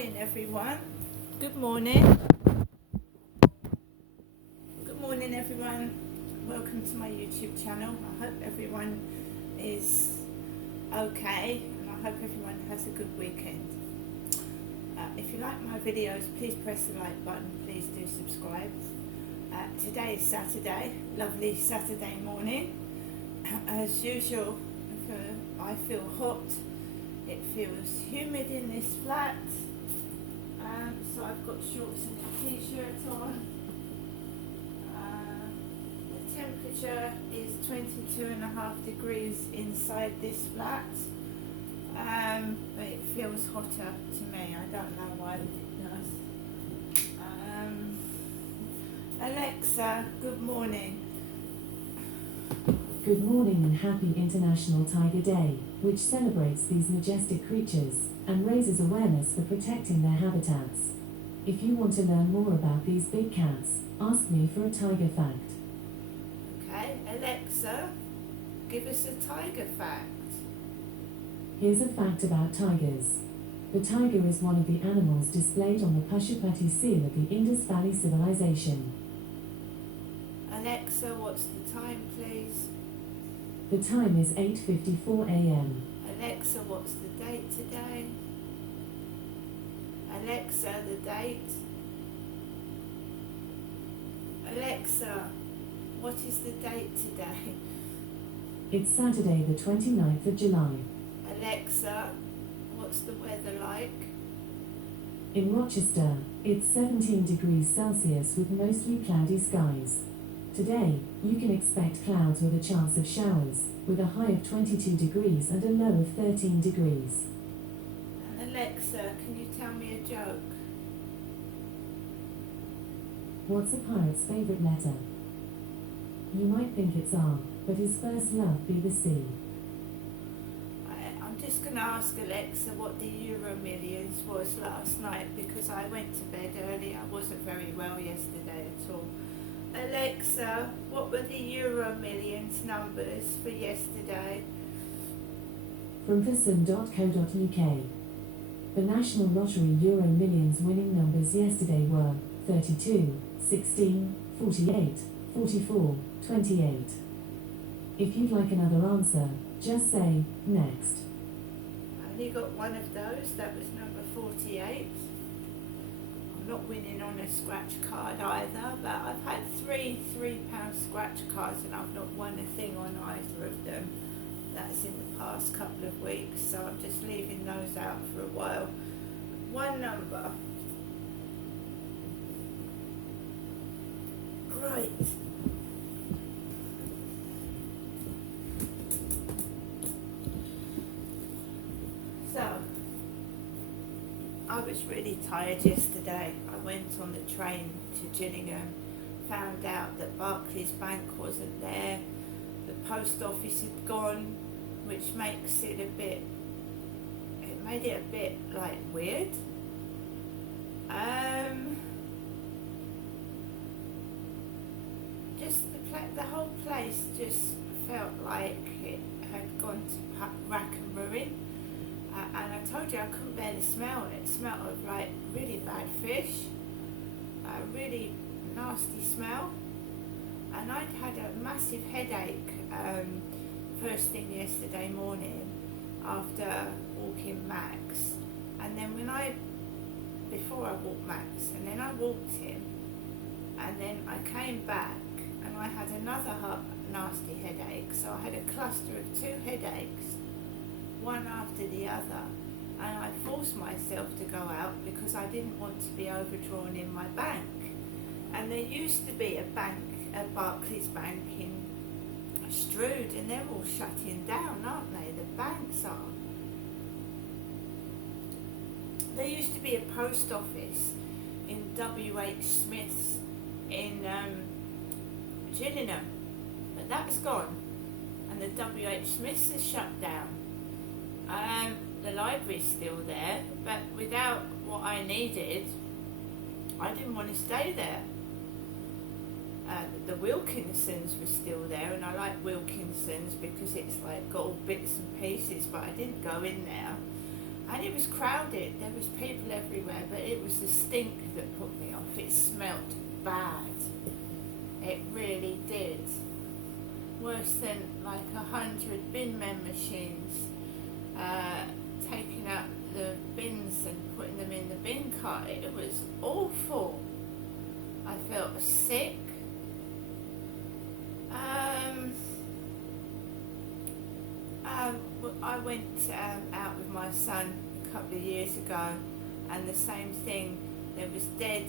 morning, everyone. Good morning. Good morning, everyone. Welcome to my YouTube channel. I hope everyone is okay, and I hope everyone has a good weekend. If you like my videos, please press the like button. Please do subscribe. Today is Saturday, lovely Saturday morning. As usual, I feel hot. It feels humid in this flat. So I've got shorts and a t-shirt on. The temperature is 22.5 degrees inside this flat. But it feels hotter to me. I don't know why it does. Alexa, good morning. Good morning and happy International Tiger Day, which celebrates these majestic creatures and raises awareness for protecting their habitats. If you want to learn more about these big cats, ask me for a tiger fact. Okay, Alexa, give us a tiger fact. Here's a fact about tigers. The tiger is one of the animals displayed on the Pashupati seal of the Indus Valley Civilization. Alexa, what's the time, please? The time is 8:54 a.m. Alexa, what's the date today? Alexa, the date. Alexa, what is the date today? It's Saturday the 29th of July. Alexa, what's the weather like? In Rochester, it's 17 degrees Celsius with mostly cloudy skies. Today, you can expect clouds with a chance of showers, with a high of 22 degrees and a low of 13 degrees. And Alexa, can you tell me a joke? What's a pirate's favorite letter? You might think it's R, but his first love be the sea. I'm just going to ask Alexa what the Euro Millions was last night, because I went to bed early. I wasn't very well yesterday at all. Alexa, what were the Euro Millions numbers for yesterday? From thessun.co.uk. The National Lottery Euro Millions winning numbers yesterday were 32, 16, 48, 44, 28. If you'd like another answer, just say, next. I only got one of those, that was number 48. I'm not winning on a scratch card either, but I've had three £3 scratch cards and I've not won a thing on either of them. That's in the past couple of weeks, so I'm just leaving those out for a while. One number. Right. So, I was really tired yesterday. I went on the train to Gillingham, found out that Barclays Bank wasn't there, the post office had gone, which makes it made it a bit like weird. Just the whole place just felt like it had gone to rack and ruin. And I told you I couldn't bear the smell. It smelled of like really bad fish, a really nasty smell. And I'd had a massive headache first thing yesterday morning after walking Max. And then before I walked Max, and then I walked him, and then I came back and I had another nasty headache. So I had a cluster of 2 headaches, one after the other, and I forced myself to go out because I didn't want to be overdrawn in my bank. And there used to be a Barclays Bank in Strood, and they're all shutting down, aren't they? The banks are. There used to be a post office in W.H. Smith's in Gillingham, but that's gone, and the W.H. Smith's is shut down. The library's still there, but without what I needed, I didn't want to stay there. The Wilkinsons were still there, and I like Wilkinsons because it's like got all bits and pieces, but I didn't go in there. And it was crowded, there was people everywhere, but it was the stink that put me off. It smelt bad. It really did. Worse than like 100 bin men machines, taking out the bins and putting them in the bin cart. It was awful. I felt sick. I went out with my son a couple of years ago, and the same thing. There was dead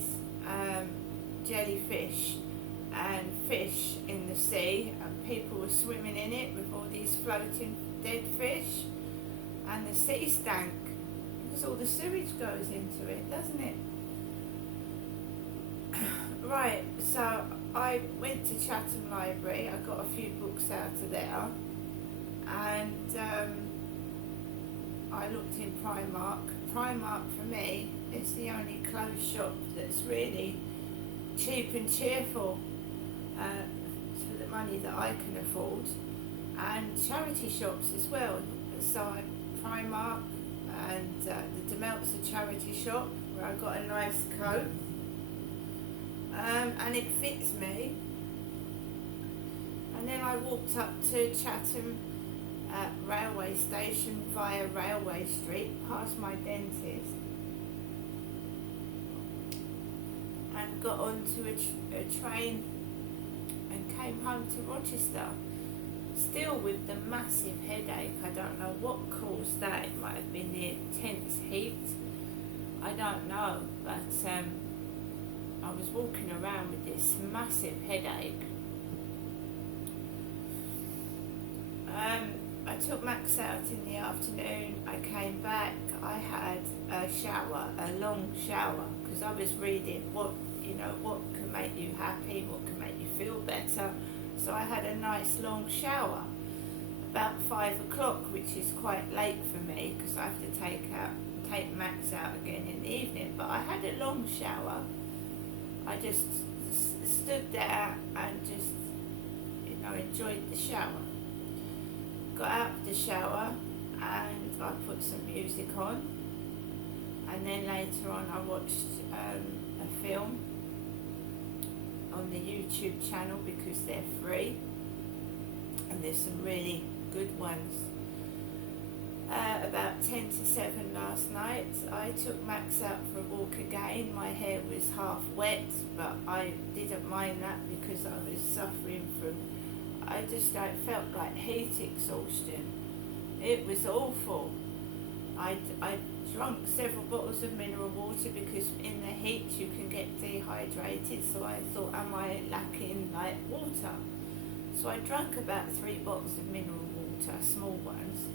jellyfish and fish in the sea, and people were swimming in it with all these floating dead fish, and the sea stank because all the sewage goes into it, doesn't it? Right, so I went to Chatham Library. I got a few books out of there, and I looked in Primark. Primark for me is the only clothes shop that's really cheap and cheerful for the money that I can afford, and charity shops as well. So Primark and the Demeltzer charity shop, where I got a nice coat, and it fits me. And then I walked up to Chatham railway station via Railway Street, past my dentist, and got onto a train and came home to Rochester, still with the massive headache. I don't know what caused that. It might have been the intense heat, I don't know, but I was walking around with this massive headache. I took Max out in the afternoon. I came back. I had a shower, a long shower, because I was reading what can make you happy, what can make you feel better. So I had a nice long shower about 5 o'clock, which is quite late for me because I have to take Max out again in the evening. But I had a long shower. I just stood there and just enjoyed the shower. Got out of the shower and I put some music on, and then later on I watched a film on the YouTube channel because they're free, and there's some really good ones. About 10 to 7 last night, I took Max out for a walk again. My hair was half wet, but I didn't mind that because I was suffering from, I felt like heat exhaustion. It was awful. I drunk several bottles of mineral water because in the heat you can get dehydrated, so I thought, am I lacking like water? So I drank about 3 bottles of mineral water, small ones.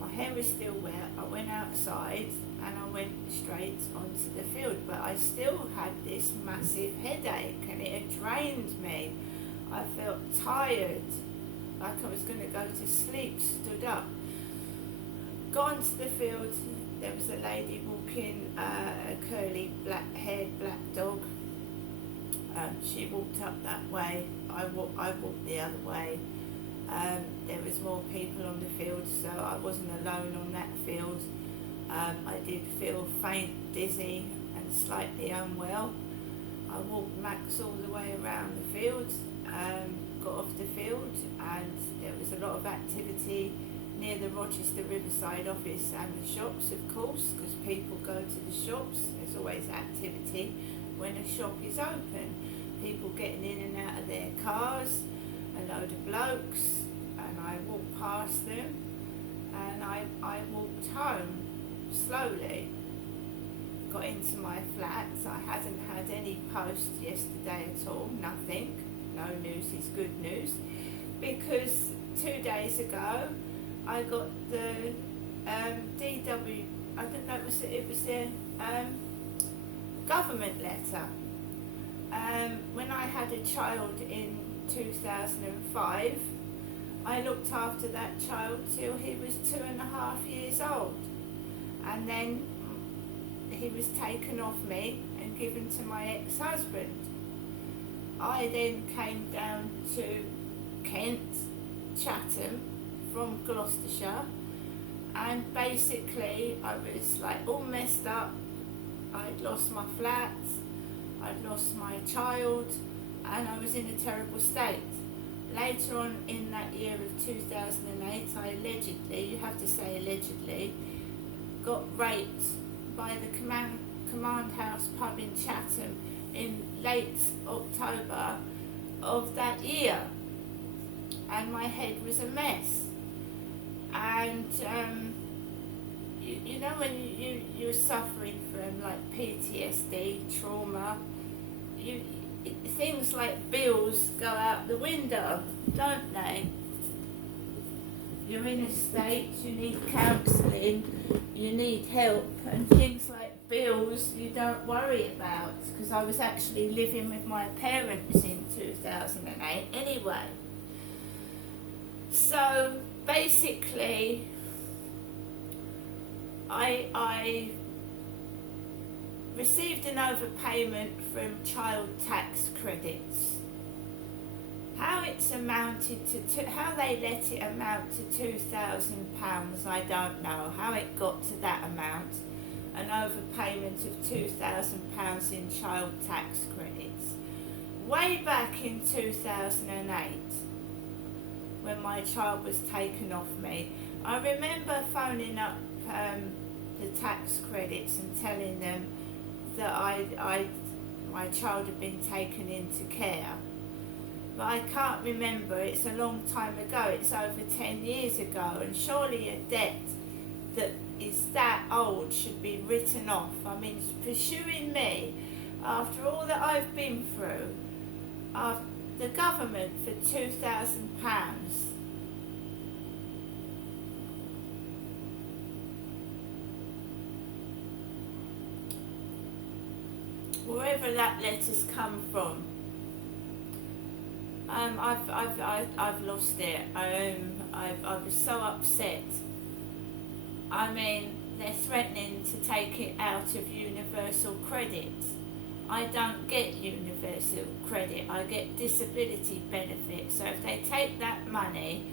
My hair was still wet. I went outside and I went straight onto the field, but I still had this massive headache and it had drained me. I felt tired, like I was going to go to sleep. Stood up, got onto the field. There was a lady walking, a curly black-haired black dog. She walked up that way. I walked the other way. There was more people on the field, so I wasn't alone on that field. I did feel faint, dizzy and slightly unwell. I walked Max all the way around the field, got off the field, and there was a lot of activity near the Rochester Riverside office and the shops, of course, because people go to the shops. There's always activity when a shop is open. People getting in and out of their cars, a load of blokes, and I walked past them, and I walked home slowly. Got into my flat. I hadn't had any post yesterday at all, nothing. No news is good news, because 2 days ago I got the DW, I don't know, it was the government letter. When I had a child in 2005, I looked after that child till he was 2.5 years old, and then he was taken off me and given to my ex-husband. I then came down to Kent, Chatham, from Gloucestershire, and basically I was like all messed up. I'd lost my flat, I'd lost my child, and I was in a terrible state. Later on in that year of 2008, I allegedly, you have to say allegedly, got raped by the Command House pub in Chatham in late October of that year, and my head was a mess. And you know when you're suffering from like PTSD, trauma, things like bills go out the window, don't they? You're in a state, you need counselling, you need help, and things like bills you don't worry about, because I was actually living with my parents in 2008 anyway. So basically I received an overpayment from child tax credits. How it's amounted to, how they let it amount to £2,000, I don't know. How it got to that amount, an overpayment of £2,000 in child tax credits. Way back in 2008, when my child was taken off me, I remember phoning up the tax credits and telling them that my child had been taken into care. But I can't remember, it's a long time ago, it's over 10 years ago, and surely a debt that is that old should be written off. I mean, pursuing me after all that I've been through, the government for £2,000. Wherever that letter's come from, I've lost it. I was so upset. I mean, they're threatening to take it out of universal credit. I don't get universal credit, I get disability benefit. So if they take that money,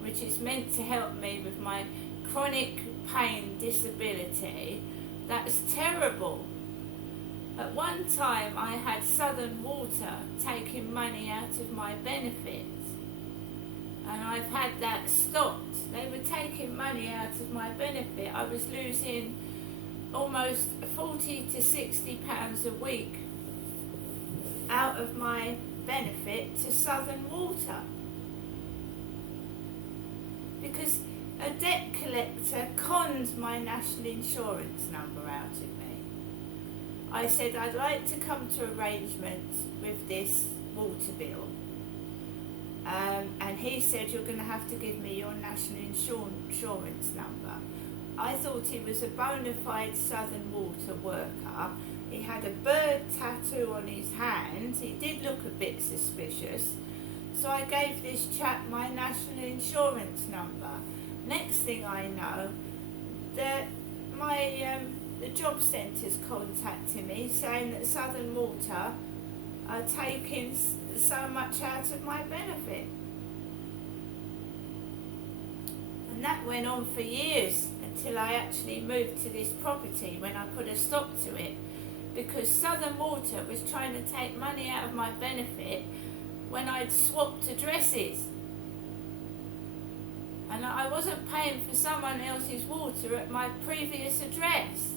which is meant to help me with my chronic pain disability, that's terrible. At one time I had Southern Water taking money out of my benefits, and I've had that stopped. They were taking money out of my benefit. I was losing almost 40 to 60 pounds a week out of my benefit to Southern Water, because a debt collector conned my national insurance number out of me. I said I'd like to come to arrangements with this water bill, and he said you're going to have to give me your national insurance number. I thought he was a bona fide Southern Water worker. He had a bird tattoo on his hand. He did look a bit suspicious. So I gave this chap my national insurance number. Next thing I know, the job centre's contacting me saying that Southern Water are taking so much out of my benefit. And that went on for years until I actually moved to this property, when I put a stop to it, because Southern Water was trying to take money out of my benefit when I'd swapped addresses. And I wasn't paying for someone else's water at my previous address.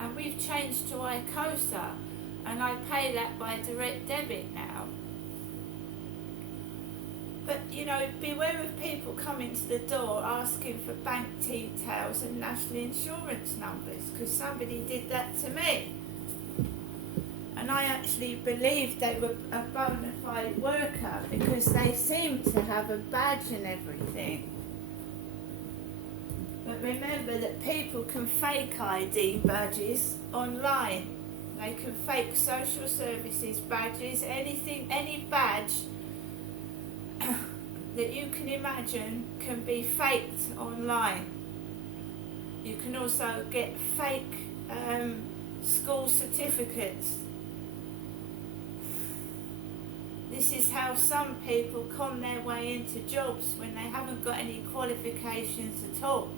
And we've changed to ICOSA, and I pay that by direct debit now. But, you know, beware of people coming to the door asking for bank details and national insurance numbers, because somebody did that to me. And I actually believed they were a bona fide worker, because they seemed to have a badge and everything. But remember that people can fake ID badges online. They can fake social services badges, anything, any badge that you can imagine can be faked online. You can also get fake school certificates. This is how some people con their way into jobs when they haven't got any qualifications at all.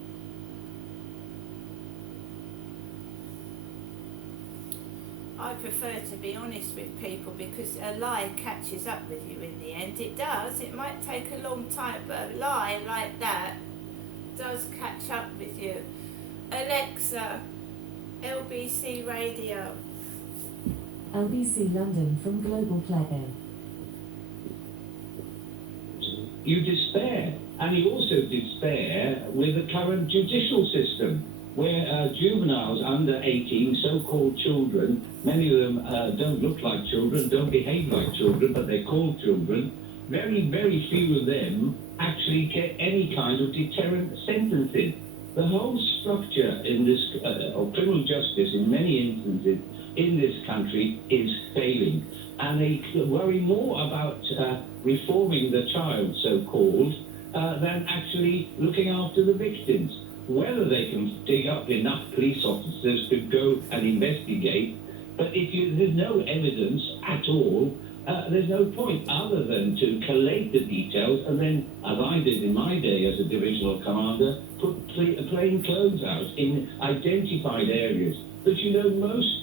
I prefer to be honest with people because a lie catches up with you in the end. It does. It might take a long time, but a lie like that does catch up with you. Alexa, LBC Radio. LBC London from Global Player. You despair. And you also despair with the current judicial system, where juveniles under 18, so-called children, many of them don't look like children, don't behave like children, but they're called children. Very, very few of them actually get any kind of deterrent sentences. The whole structure in this of criminal justice, in many instances in this country, is failing. And they worry more about reforming the child, so-called, than actually looking after the victims. Whether they can dig up enough police officers to go and investigate, but if there's no evidence at all, there's no point other than to collate the details and then, as I did in my day as a divisional commander, put plain clothes out in identified areas. But most,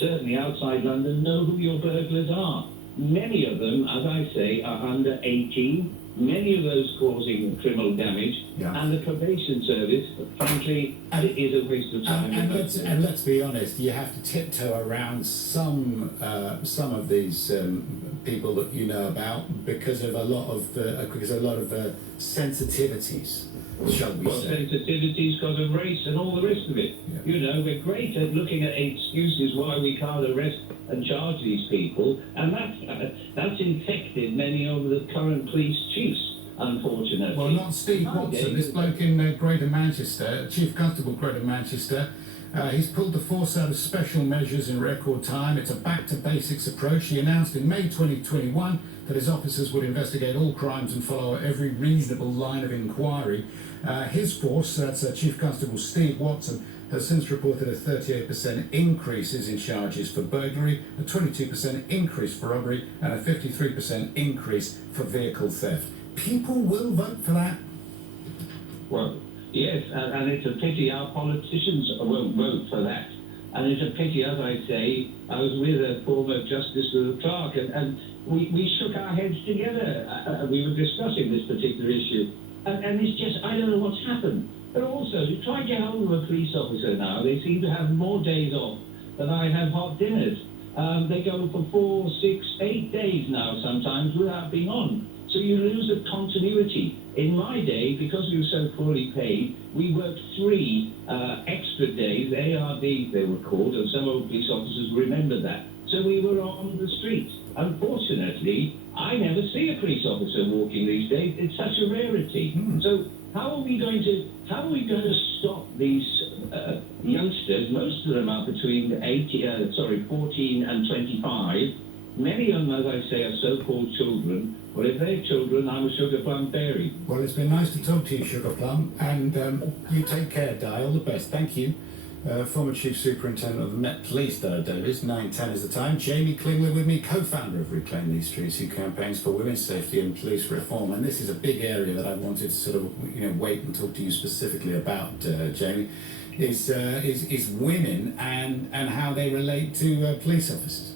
certainly outside London, know who your burglars are. Many of them, as I say, are under 18. Many of those causing criminal damage, and the probation service, frankly, is a waste of time. And let's be honest, you have to tiptoe around some of these people that you know about because of a lot of sensitivities, shall we say? Sensitivities because of race and all the rest of it. Yeah. You know, we're great at looking at excuses why we can't arrest and charge these people, and that's infected many of the current police chiefs, unfortunately. Well, not Steve Watson, this bloke in Greater Manchester, Chief Constable Greater Manchester. He's pulled the force out of special measures in record time. It's a back-to-basics approach. He announced in May 2021 that his officers would investigate all crimes and follow every reasonable line of inquiry. His force, that's Chief Constable Steve Watson, has since reported a 38% increases in charges for burglary, a 22% increase for robbery, and a 53% increase for vehicle theft. People will vote for that. Well, yes, and it's a pity our politicians won't vote for that. And it's a pity, as I say, I was with a former Justice of the Clerk, and we shook our heads together. We were discussing this particular issue. And it's just, I don't know what's happened. But also, to try to get hold of a police officer now, they seem to have more days off than I have hot dinners. They go for 4, 6, 8 days now sometimes without being on. So you lose the continuity. In my day, because we were so poorly paid, we worked 3 extra days, ARDs they were called, and some old police officers remember that. So we were on the streets. Unfortunately, I never see a police officer walking these days. It's such a rarity. So how are we going to stop these youngsters? Most of them are between 14 and 25. Many of them, as I say, are so-called children. Well, if they're children, I'm a sugar plum fairy. Well, it's been nice to talk to you, Sugar Plum, and you take care, Di. All the best. Thank you. Former Chief Superintendent of the Met Police, Davis, 9:10 is the time. Jamie Klingler with me, co-founder of Reclaim These Streets, who campaigns for women's safety and police reform. And this is a big area that I wanted to sort of, wait and talk to you specifically about, Jamie, is women and how they relate to police officers.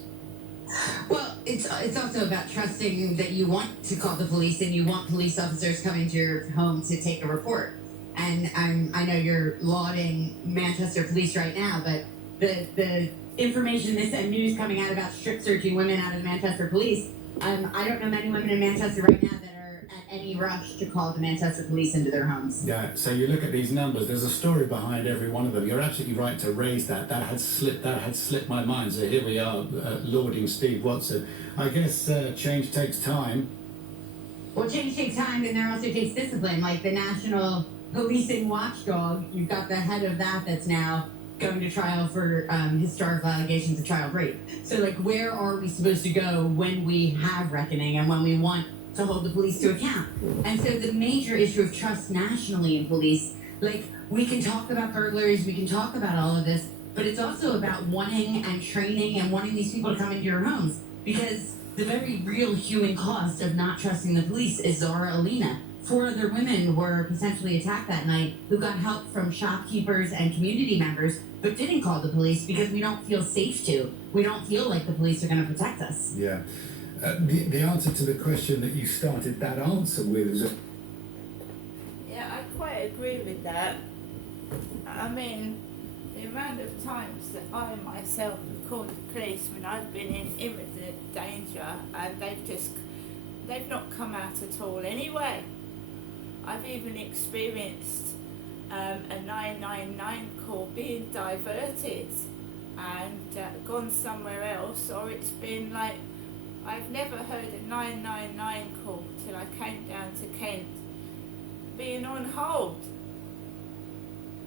Well, it's also about trusting that you want to call the police and you want police officers coming to your home to take a report. And I know you're lauding Manchester police right now, but the information and news coming out about strip searching women out of the Manchester police, I don't know many women in Manchester right now that are at any rush to call the Manchester police into their homes. Yeah, so you look at these numbers, there's a story behind every one of them. You're absolutely right to raise that. That had slipped my mind. So here we are, lauding Steve Watson. I guess change takes time. Well, change takes time, and there also takes discipline, like the National Policing Watchdog. You've got the head of that's now going to trial for historical allegations of child rape. So, where are we supposed to go when we have reckoning and when we want to hold the police to account? And so the major issue of trust nationally in police, we can talk about burglaries, we can talk about all of this, but it's also about wanting and training and wanting these people to come into your homes, because the very real human cost of not trusting the police is Zara Alina 4 other women were potentially attacked that night who got help from shopkeepers and community members but didn't call the police because we don't feel safe to. We don't feel like the police are going to protect us. Yeah. The answer to the question that you started that answer with is Yeah, I quite agree with that. I mean, the amount of times that I myself have called the police when I've been in imminent danger and they've not come out at all anyway. I've even experienced a 999 call being diverted and gone somewhere else, or it's been like, I've never heard a 999 call till I came down to Kent being on hold.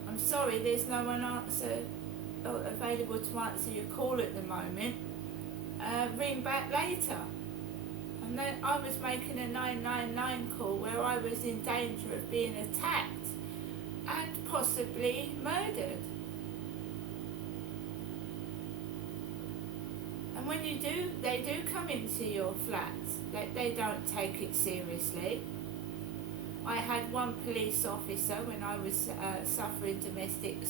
I'm sorry, there's no one available to answer your call at the moment. Ring back later. And then I was making a 999 call where I was in danger of being attacked and possibly murdered. And when they do come into your flat, they don't take it seriously. I had one police officer when I was suffering domestic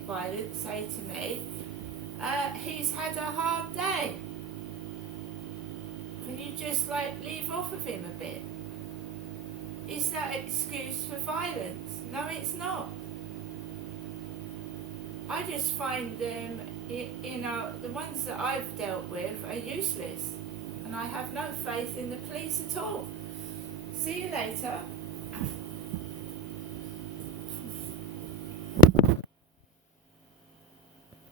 violence say to me, he's had a hard day. Can you just leave off of him a bit? Is that an excuse for violence? No, it's not. I just find them, the ones that I've dealt with are useless, and I have no faith in the police at all. See you later.